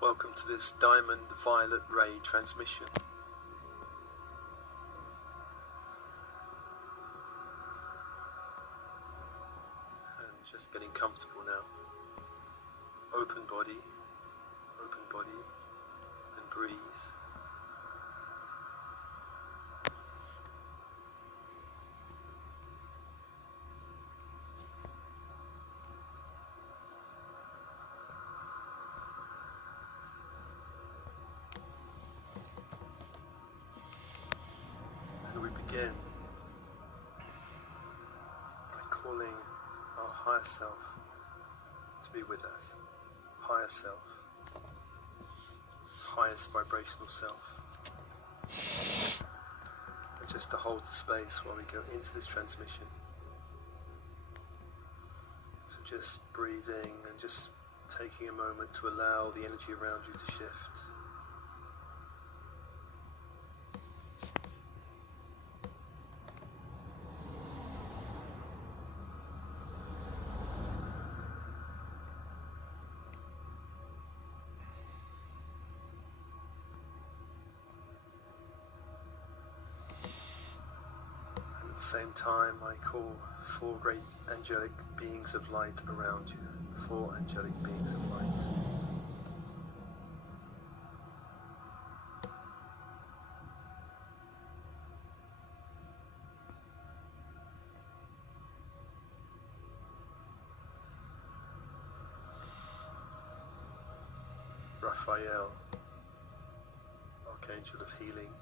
Welcome to this diamond violet ray transmission. And just getting comfortable now. Open body, and breathe. We begin by calling our higher self to be with us. Higher self, highest vibrational self. And just to hold the space while we go into this transmission. So just breathing and just taking a moment to allow the energy around you to shift. At the same time, I call 4 great angelic beings of light around you. 4 angelic beings of light. Raphael, Archangel of Healing.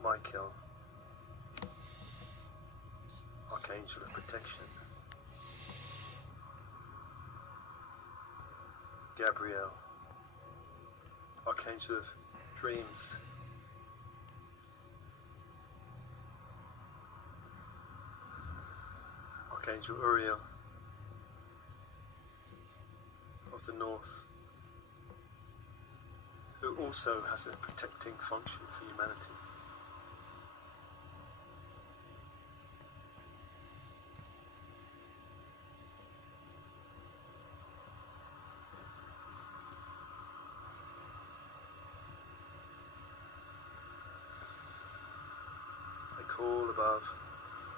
Michael, Archangel of Protection. Gabriel, Archangel of Dreams. Archangel Uriel of the North, who also has a protecting function for humanity. Call above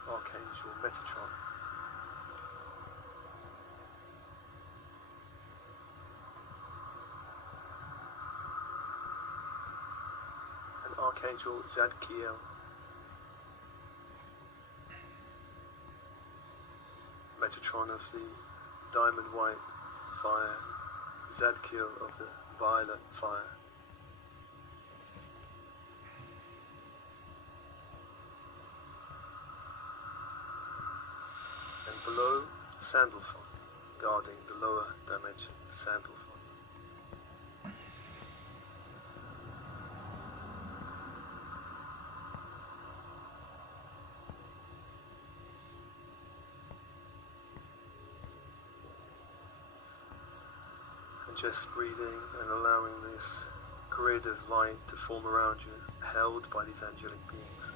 Archangel Metatron. And Archangel Zadkiel. Metatron of the diamond white fire, Zadkiel of the violet fire. Below, Sandalphon, guarding the lower dimension, Sandalphon. And just breathing and allowing this grid of light to form around you, held by these angelic beings.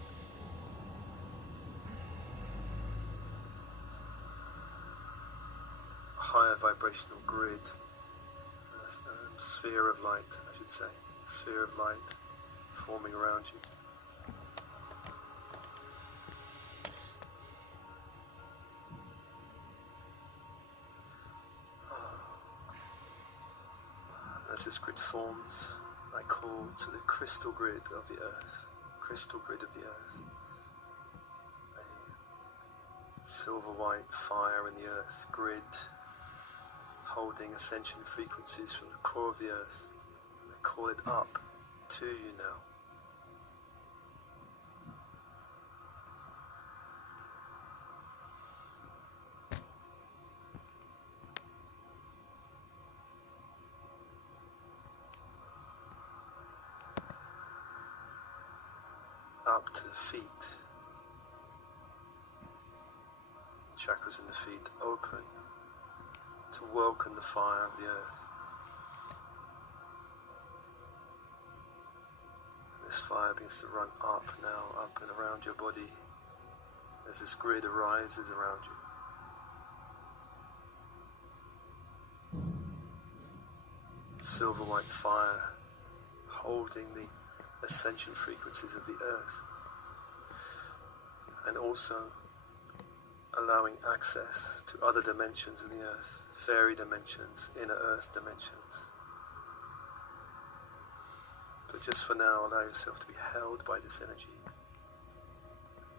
Higher vibrational grid, a sphere of light, I should say, sphere of light forming around you. As this grid forms, I call to the crystal grid of the earth, crystal grid of the earth. A silver white fire in the earth grid, holding ascension frequencies from the core of the earth. I call it up to you now. Up to the feet. Chakras in the feet open to welcome the fire of the earth. This fire begins to run up now, up and around your body, as this grid arises around you. Silver white fire holding the ascension frequencies of the earth, and also allowing access to other dimensions of the earth, fairy dimensions, inner earth dimensions. But just for now, allow yourself to be held by this energy,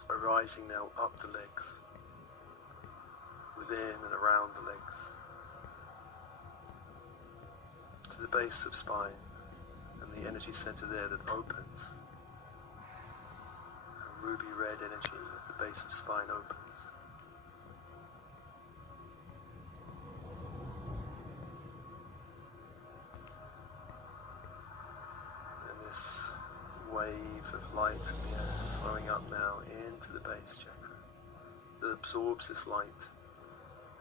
arising now up the legs, within and around the legs, to the base of spine, and the energy center there that opens. A ruby red energy of the base of spine opens. And this wave of light from the earth flowing up now into the base chakra that absorbs this light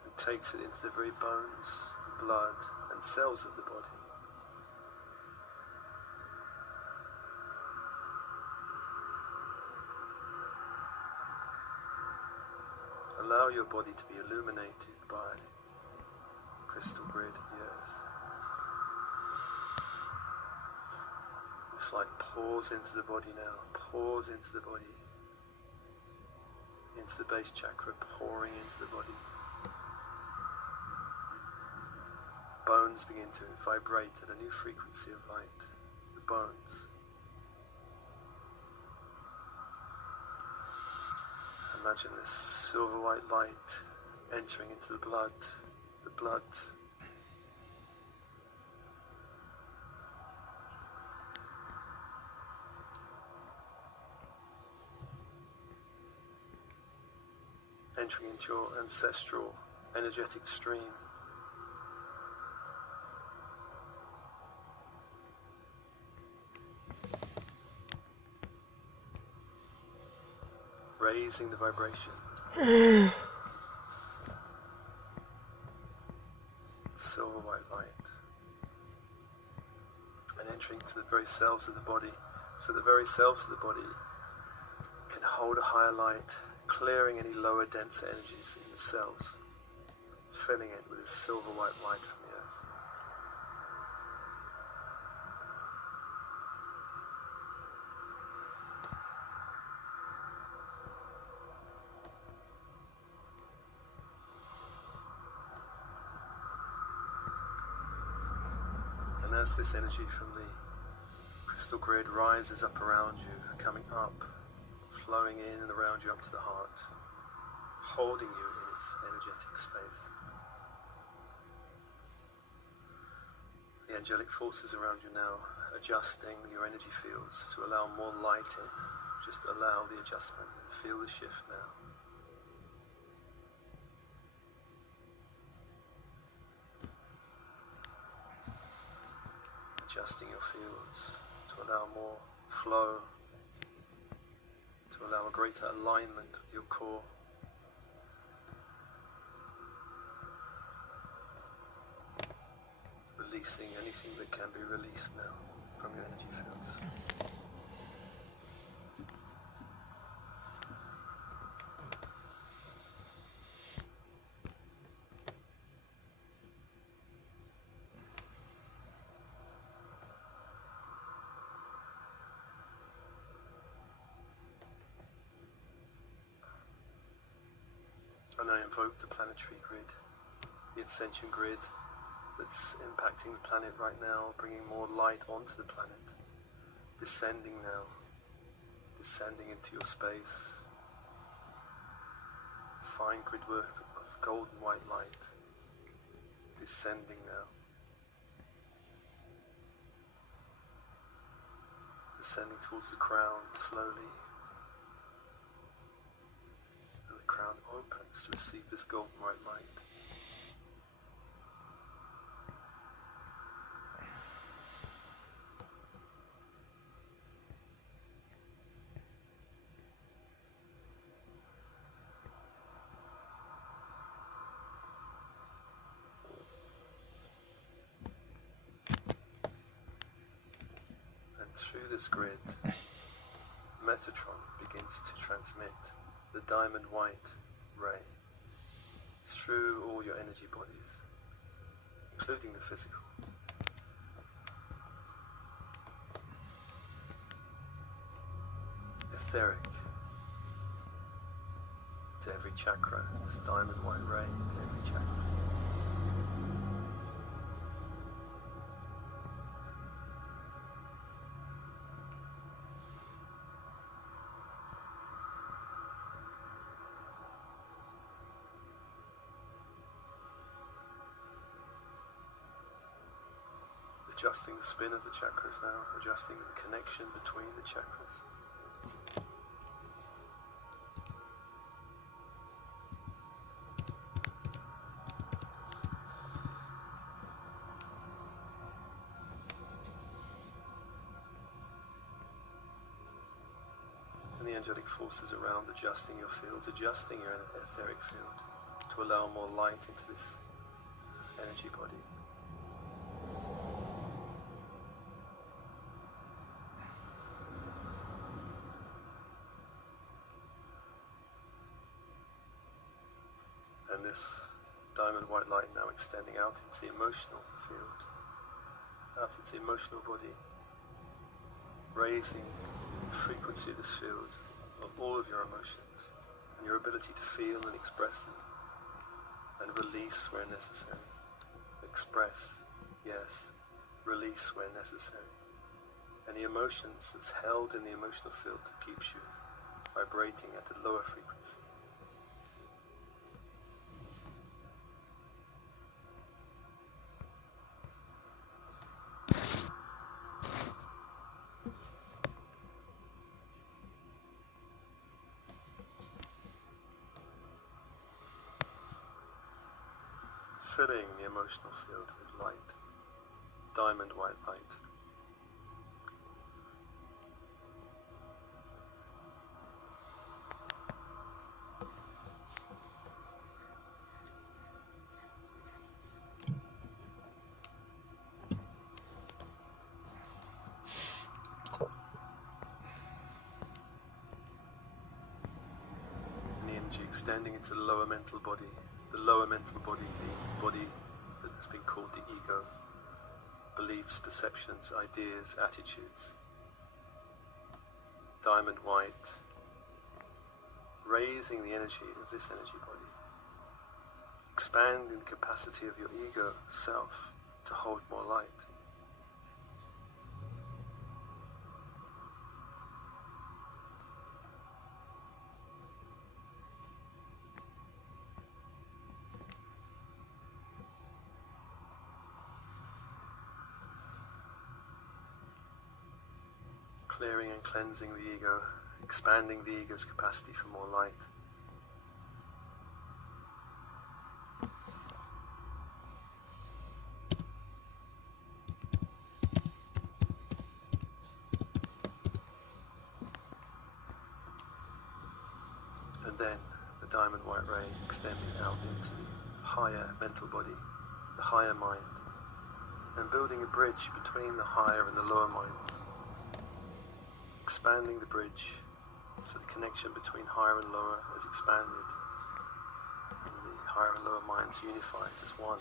and takes it into the very bones, blood and cells of the body. Allow your body to be illuminated by the crystal grid of the earth. This light pours into the body now, pours into the body, into the base chakra, pouring into the body. Bones begin to vibrate at a new frequency of light. The bones. Imagine this silver white light entering into the blood. Entering into your ancestral energetic stream. Raising the vibration. Silver white light. And entering to the very cells of the body, so the very cells of the body can hold a higher light, clearing any lower, denser energies in the cells, filling it with this silver white light from the earth. And as this energy from the crystal grid rises up around you, coming up, flowing in and around you up to the heart, holding you in its energetic space. The angelic forces around you now, adjusting your energy fields to allow more light in. Just allow the adjustment and feel the shift now. Adjusting your fields to allow more flow, to allow a greater alignment with your core. Releasing anything that can be released now from your energy fields. And I invoke the planetary grid, the ascension grid that's impacting the planet right now, bringing more light onto the planet, descending now, descending into your space, fine grid work of golden white light, descending now, descending towards the crown slowly. Crown opens to receive this golden white light. And through this grid, Metatron begins to transmit the diamond white ray through all your energy bodies, including the physical. Etheric to every chakra, this diamond white ray to every chakra. Adjusting the spin of the chakras now, adjusting the connection between the chakras. And the angelic forces around adjusting your fields, adjusting your etheric field to allow more light into this energy body. And this diamond white light now extending out into the emotional field, out into the emotional body, raising the frequency of this field of all of your emotions and your ability to feel and express them and release where necessary. Express, yes, release where necessary. Any emotions that's held in the emotional field that keeps you vibrating at a lower frequency. Filling the emotional field with light, diamond white light. And the energy extending into the lower mental body. The lower mental body, the body that has been called the ego, beliefs, perceptions, ideas, attitudes. Diamond white, raising the energy of this energy body, expanding the capacity of your ego self to hold more light. Clearing and cleansing the ego, expanding the ego's capacity for more light. And then the diamond white ray extending out into the higher mental body, the higher mind, and building a bridge between the higher and the lower minds. Expanding the bridge so the connection between higher and lower is expanded and the higher and lower minds unified as one.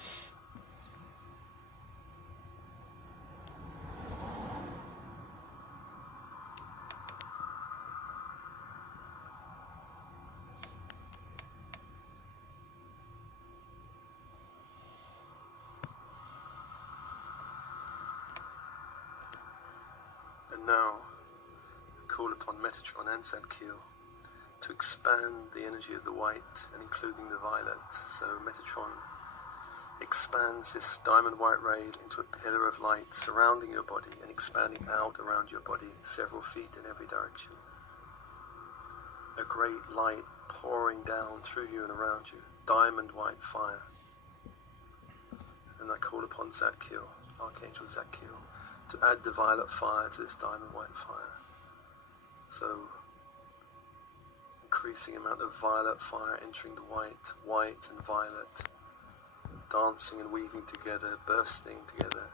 And now call upon Metatron and Zadkiel to expand the energy of the white and including the violet. So Metatron expands this diamond white ray into a pillar of light surrounding your body and expanding out around your body several feet in every direction. A great light pouring down through you and around you, diamond white fire. And I call upon Zadkiel, Archangel Zadkiel, to add the violet fire to this diamond white fire. So, increasing amount of violet fire entering the white and violet, dancing and weaving together, bursting together.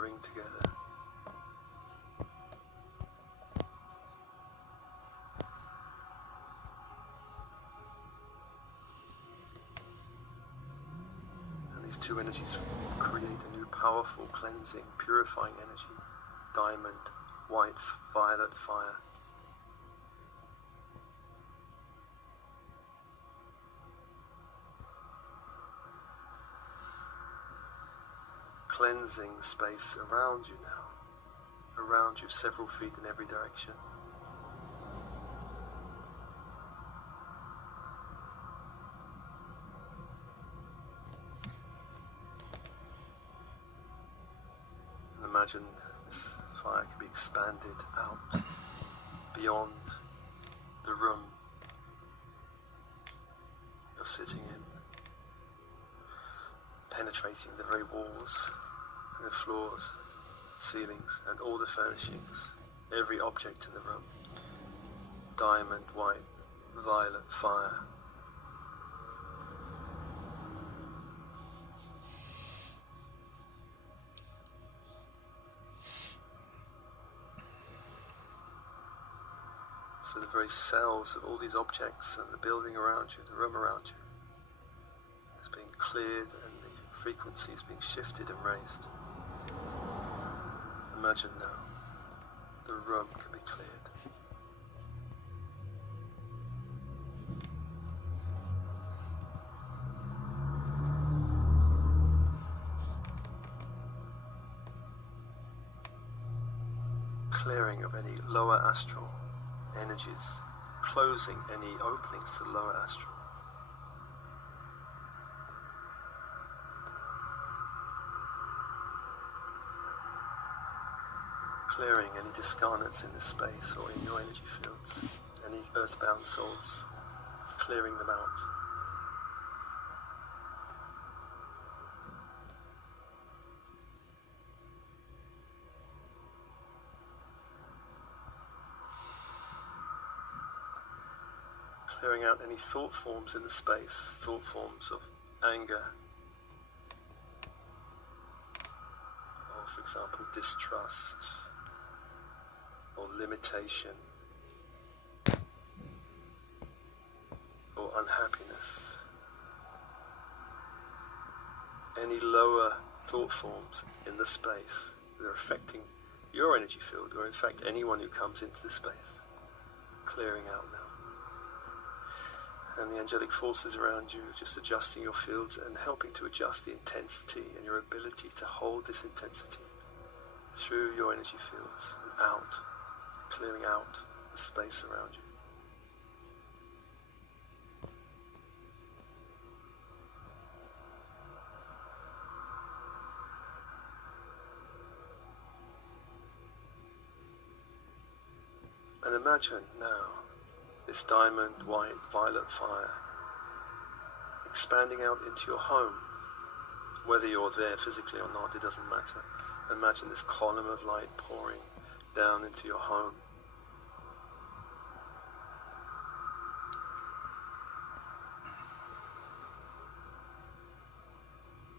clearing together. And these two energies create a new powerful, cleansing, purifying energy. Diamond, white, violet fire. Cleansing the space around you now, around you, several feet in every direction. And imagine this fire can be expanded out beyond the room you're sitting in, penetrating the very walls, the floors, ceilings, and all the furnishings, every object in the room. Diamond, white, violet fire. So the very cells of all these objects and the building around you, the room around you, is being cleared and the frequency is being shifted and raised. Imagine now, the room can be cleared. Clearing of any lower astral energies, closing any openings to the lower astral. Clearing any discarnates in the space or in your energy fields, any earthbound souls, clearing them out. Clearing out any thought forms in the space, thought forms of anger, or for example distrust, or limitation, or unhappiness. Any lower thought forms in the space that are affecting your energy field, or in fact anyone who comes into the space, clearing out now. And the angelic forces around you just adjusting your fields and helping to adjust the intensity and your ability to hold this intensity through your energy fields and out, clearing out the space around you. And imagine now this diamond, white, violet fire expanding out into your home. Whether you're there physically or not, it doesn't matter. Imagine this column of light pouring down into your home.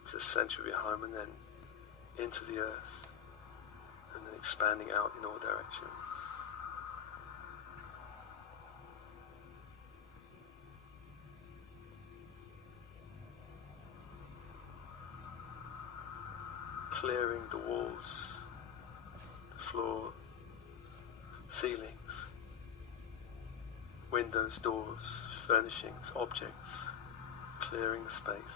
To the center of your home and then into the earth, and then expanding out in all directions. Clearing the walls, the floor, ceilings, windows, doors, furnishings, objects, clearing the space,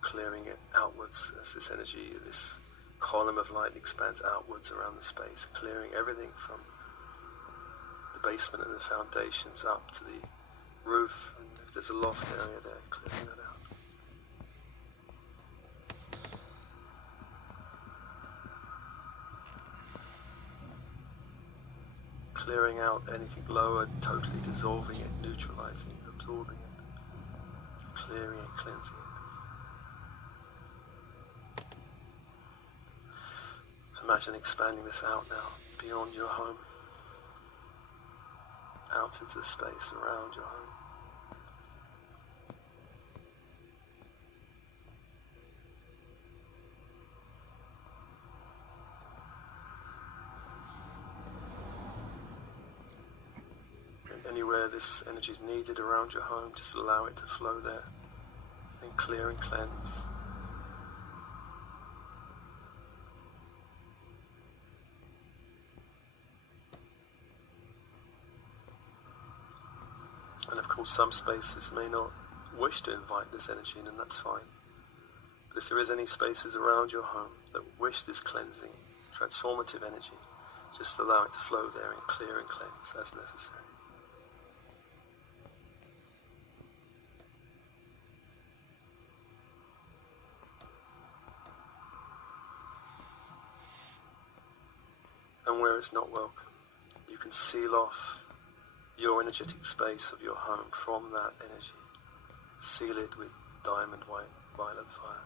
clearing it outwards as this energy, this column of light expands outwards around the space, clearing everything from the basement and the foundations up to the roof, and if there's a loft area there, clearing that out. Clearing out anything lower, totally dissolving it, neutralizing it, absorbing it, clearing it, cleansing it. Imagine expanding this out now, beyond your home, out into the space around your home. only where this energy is needed around your home, just allow it to flow there and clear and cleanse. And of course some spaces may not wish to invite this energy in, and that's fine. But if there is any spaces around your home that wish this cleansing, transformative energy, just allow it to flow there and clear and cleanse as necessary. And where it's not welcome, you can seal off your energetic space of your home from that energy. Seal it with diamond white violet fire.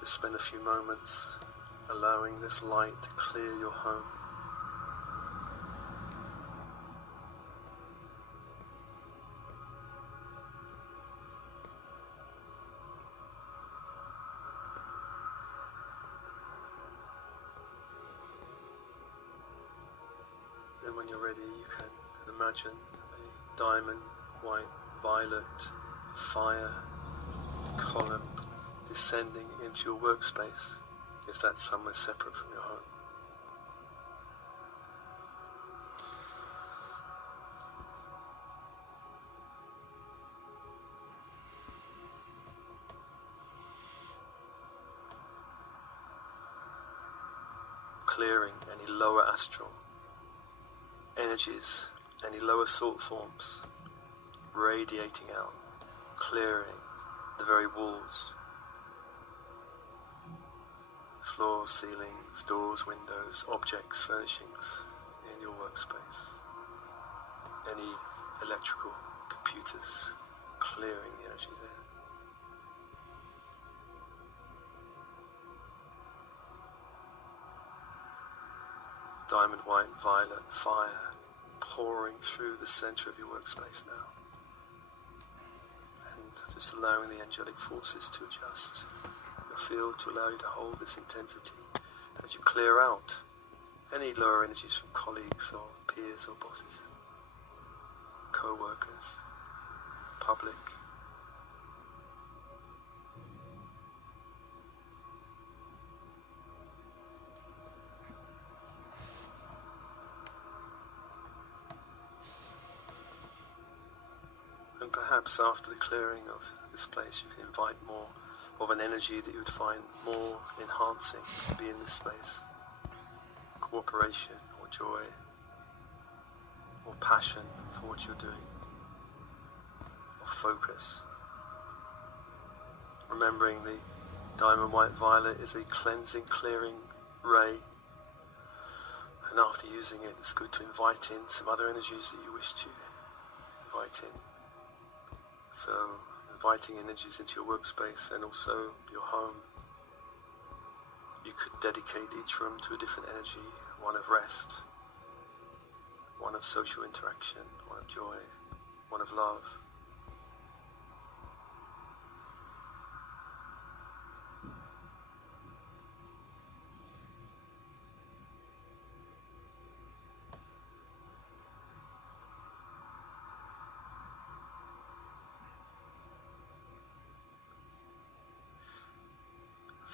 Just spend a few moments allowing this light to clear your home. Then when you're ready, you can imagine a diamond white violet fire column descending into your workspace, if that's somewhere separate from your home. Clearing any lower astral energies, any lower thought forms, radiating out, clearing the very walls, floors, ceilings, doors, windows, objects, furnishings in your workspace. Any electrical computers, clearing the energy there. Diamond white violet fire pouring through the center of your workspace now, and just allowing the angelic forces to adjust your field to allow you to hold this intensity as you clear out any lower energies from colleagues or peers or bosses, co-workers, public. And perhaps after the clearing of this place, you can invite more of an energy that you would find more enhancing to be in this space. Cooperation or joy or passion for what you're doing, or focus. Remembering the diamond white violet is a cleansing, clearing ray, and after using it, it's good to invite in some other energies that you wish to invite in. So, inviting energies into your workspace and also your home. You could dedicate each room to a different energy, one of rest, one of social interaction, one of joy, one of love.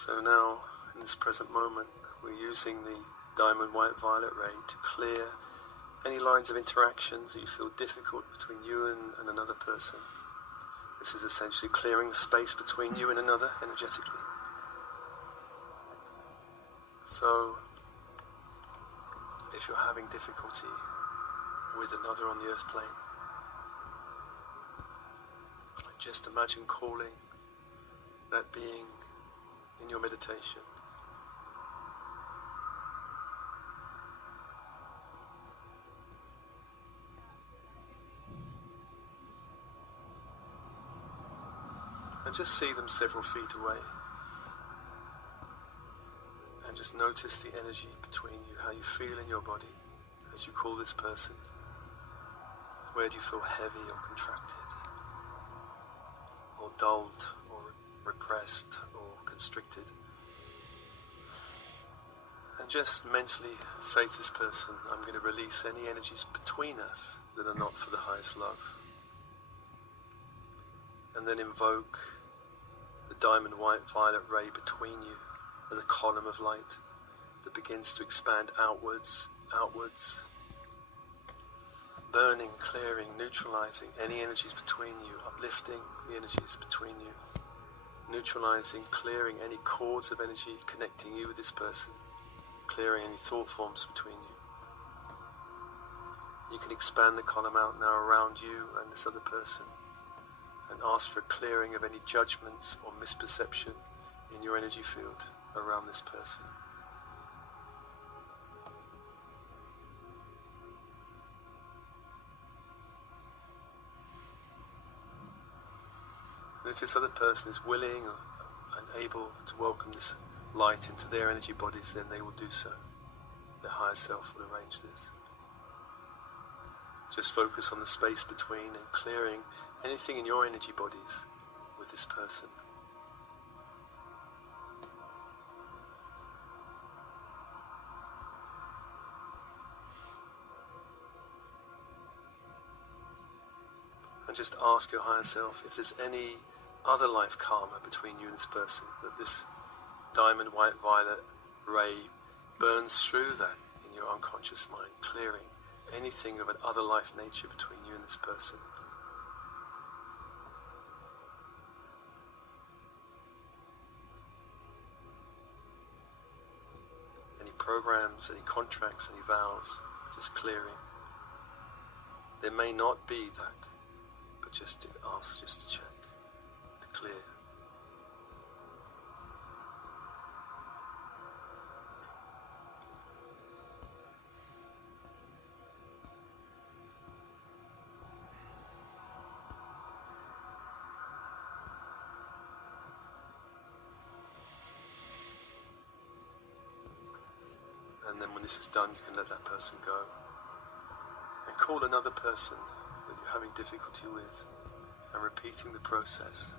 So now, in this present moment, we're using the diamond white violet ray to clear any lines of interactions that you feel difficult between you and another person. This is essentially clearing the space between you and another energetically. So, if you're having difficulty with another on the earth plane, just imagine calling that being in your meditation. And just see them several feet away. And just notice the energy between you, how you feel in your body as you call this person. Where do you feel heavy or contracted? or dulled or repressed or constricted. And just mentally say to this person, I'm going to release any energies between us that are not for the highest love. And then invoke the diamond white violet ray between you as a column of light that begins to expand outwards, burning, clearing, neutralizing any energies between you, uplifting the energies between you, neutralizing, clearing any cords of energy connecting you with this person, clearing any thought forms between you. You can expand the column out now around you and this other person and ask for a clearing of any judgments or misperception in your energy field around this person. And if this other person is willing and able to welcome this light into their energy bodies, then they will do so. Their higher self will arrange this. Just focus on the space between and clearing anything in your energy bodies with this person. And just ask your higher self if there's any other life karma between you and this person, that this diamond white violet ray burns through that in your unconscious mind, clearing anything of an other life nature between you and this person. Any programs, any contracts, any vows, just clearing. There may not be that, but just to ask, just to check, to clear. And then when this is done, you can let that person go. And call another person that you're having difficulty with, and repeating the process.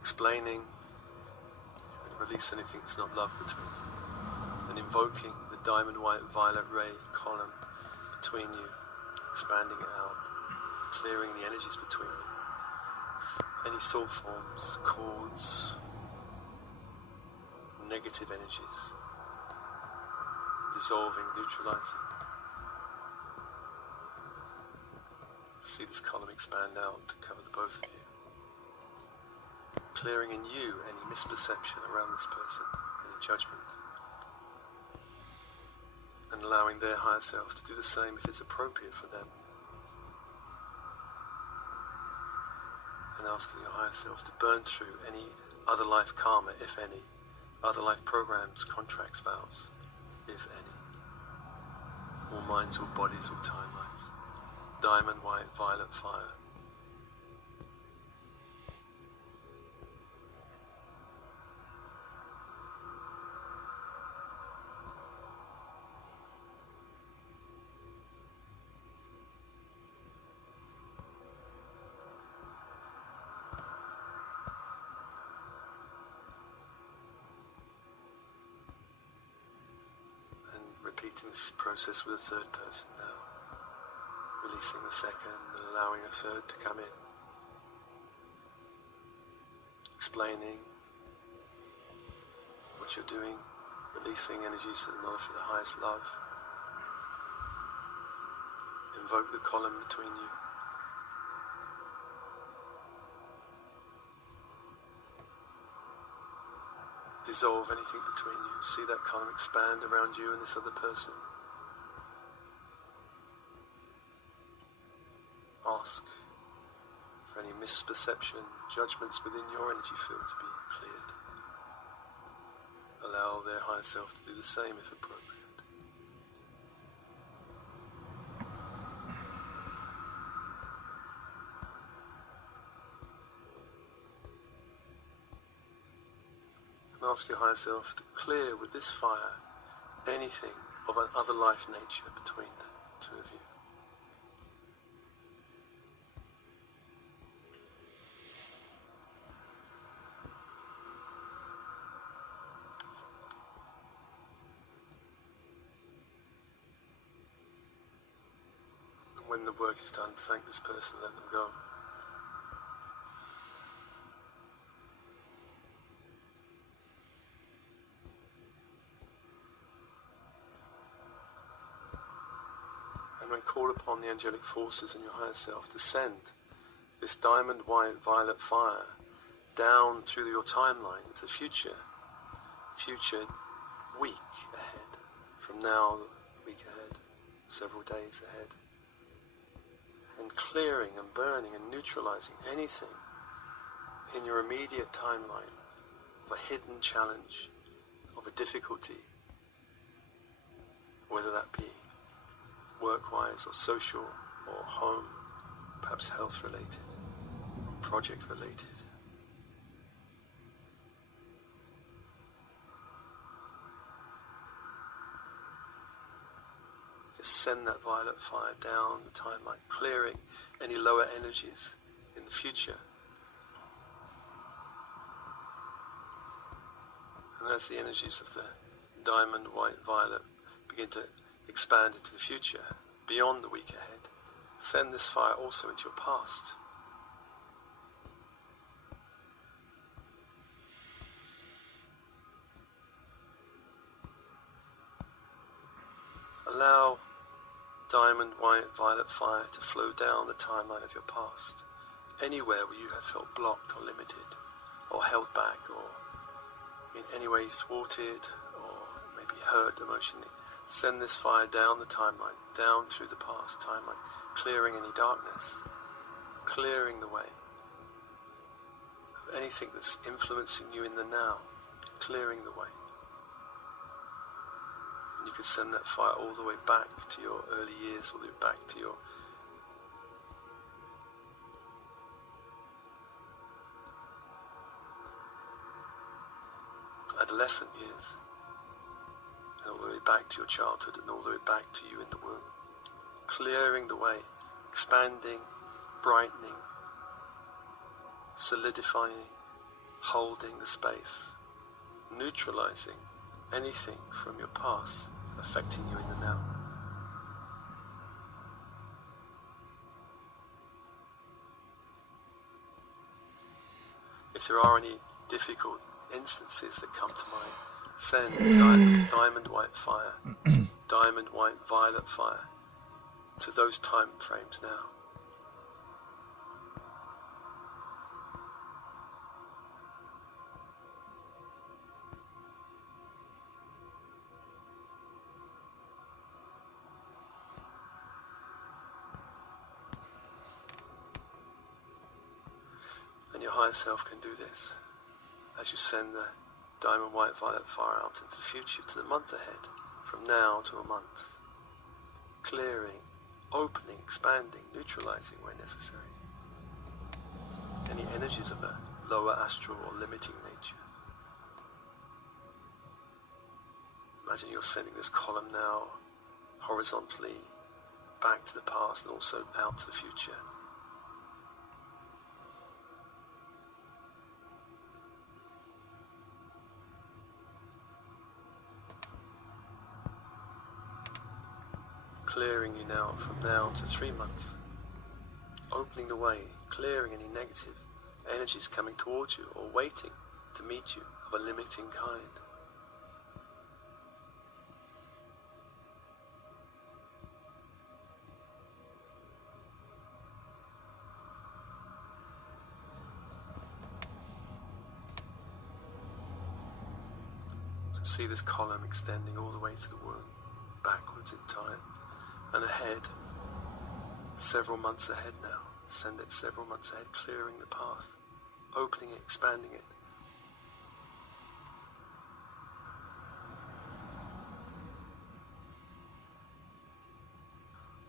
Explaining and release anything that's not love between you. And invoking the diamond white violet ray column between you, expanding it out, clearing the energies between you. Any thought forms, cords, negative energies, dissolving, neutralizing. See this column expand out to cover the both of you. Clearing in you any misperception around this person, any judgment. And allowing their higher self to do the same if it's appropriate for them. And asking your higher self to burn through any other life karma, if any, other life programs, contracts, vows, if any. Or minds or bodies or timelines. Diamond white violet fire. And repeating this process with a third person now. Releasing the second and allowing a third to come in. Explaining what you're doing, releasing energies that are not for the highest love. Invoke the column between you. Dissolve anything between you. See that column expand around you and this other person. Ask for any misperception, judgments within your energy field to be cleared. Allow their higher self to do the same if appropriate. And ask your higher self to clear with this fire anything of an other life nature between the two of you. when the work is done, thank this person, let them go. And when called upon the angelic forces and your higher self to send this diamond white violet fire down through your timeline into the future week ahead, from now, week ahead, several days ahead, and clearing and burning and neutralizing anything in your immediate timeline of a hidden challenge, of a difficulty, whether that be work-wise or social or home, perhaps health-related, project-related. Just send that violet fire down the timeline, clearing any lower energies in the future. And as the energies of the diamond white violet begin to expand into the future, beyond the week ahead, send this fire also into your past. Allow diamond white violet fire to flow down the timeline of your past, anywhere where you have felt blocked or limited, or held back, or in any way thwarted, or maybe hurt emotionally. Send this fire down the timeline, down through the past timeline, clearing any darkness, clearing the way of anything that's influencing you in the now, clearing the way. And you can send that fire all the way back to your early years, all the way back to your adolescent years, and all the way back to your childhood, and all the way back to you in the womb. Clearing the way, expanding, brightening, solidifying, holding the space, neutralizing anything from your past affecting you in the now. If there are any difficult instances that come to mind, send diamond white fire, diamond white violet fire to those time frames now. And your higher self can do this as you send the diamond white violet fire out into the future, to the month ahead, from now to a month, clearing, opening, expanding, neutralizing where necessary any energies of a lower astral or limiting nature. Imagine you're sending this column now horizontally back to the past and also out to the future. Clearing you now from now to 3 months, opening the way, clearing any negative energies coming towards you or waiting to meet you of a limiting kind. So see this column extending all the way to the womb, backwards in time and ahead, several months ahead now. Send it several months ahead, clearing the path, opening it, expanding it.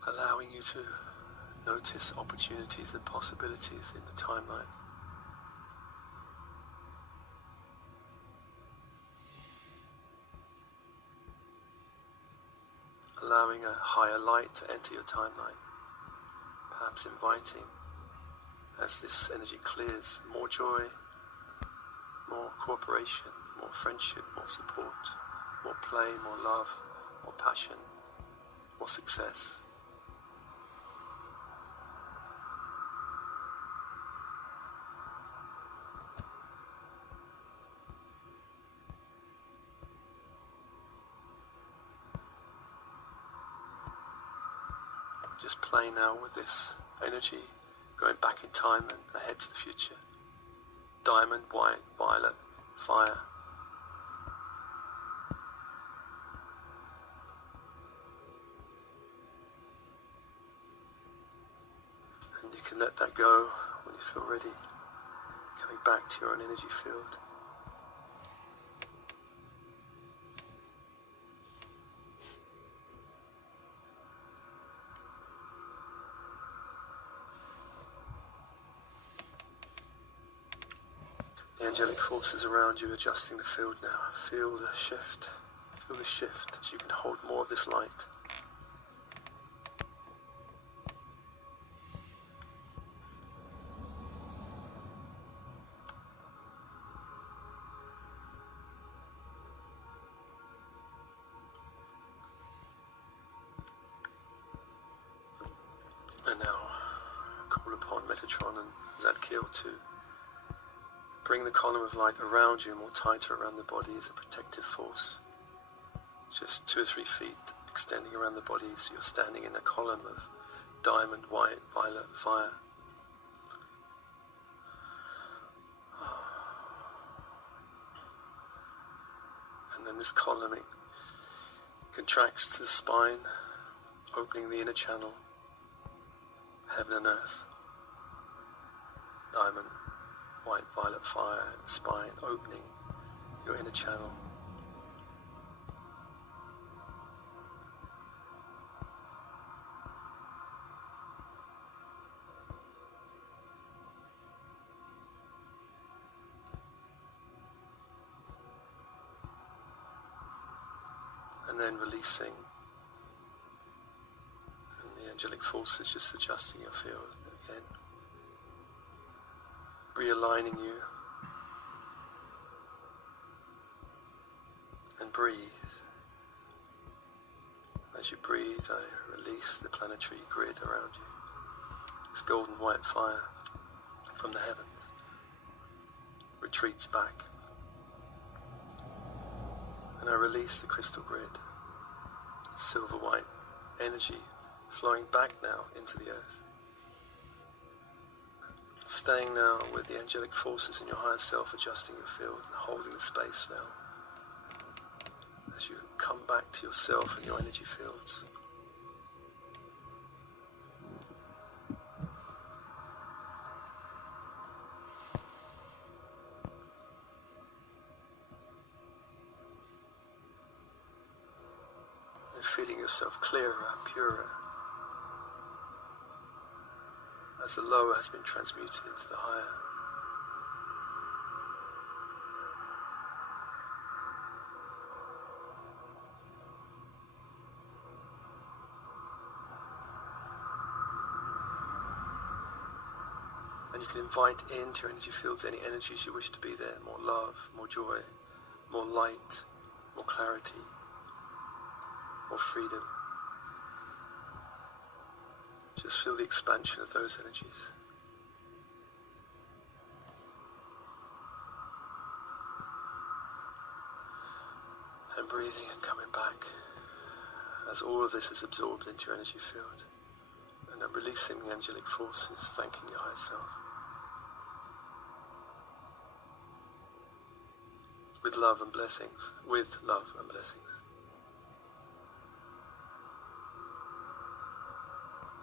Allowing you to notice opportunities and possibilities in the timeline. Allowing a higher light to enter your timeline, perhaps inviting, as this energy clears, more joy, more cooperation, more friendship, more support, more play, more love, more passion, more success. Just play now with this energy, going back in time and ahead to the future. Diamond, white, violet, fire. And you can let that go when you feel ready, coming back to your own energy field. The angelic forces around you adjusting the field now. Feel the shift. Feel the shift as you can hold more of this light. And now call upon Metatron and Zadkiel to bring the column of light around you more tighter around the body as a protective force. Just 2 or 3 feet extending around the body so you're standing in a column of diamond, white, violet, fire. And then this column, it contracts to the spine, opening the inner channel, heaven and earth. Diamond, white, violet, fire, and the spine, opening your inner channel. And then releasing, and the angelic forces just adjusting your field again, realigning you, and breathe. As you breathe, I release the planetary grid around you, this golden white fire from the heavens, retreats back. And I release the crystal grid, silver white energy flowing back now into the earth. Staying now with the angelic forces in your higher self, adjusting your field and holding the space now. As you come back to yourself and your energy fields. Feeling yourself clearer, purer, as the lower has been transmuted into the higher. And you can invite into your energy fields any energies you wish to be there, more love, more joy, more light, more clarity, more freedom. Just feel the expansion of those energies. And breathing and coming back as all of this is absorbed into your energy field. And then releasing the angelic forces, thanking your higher self. With love and blessings. With love and blessings.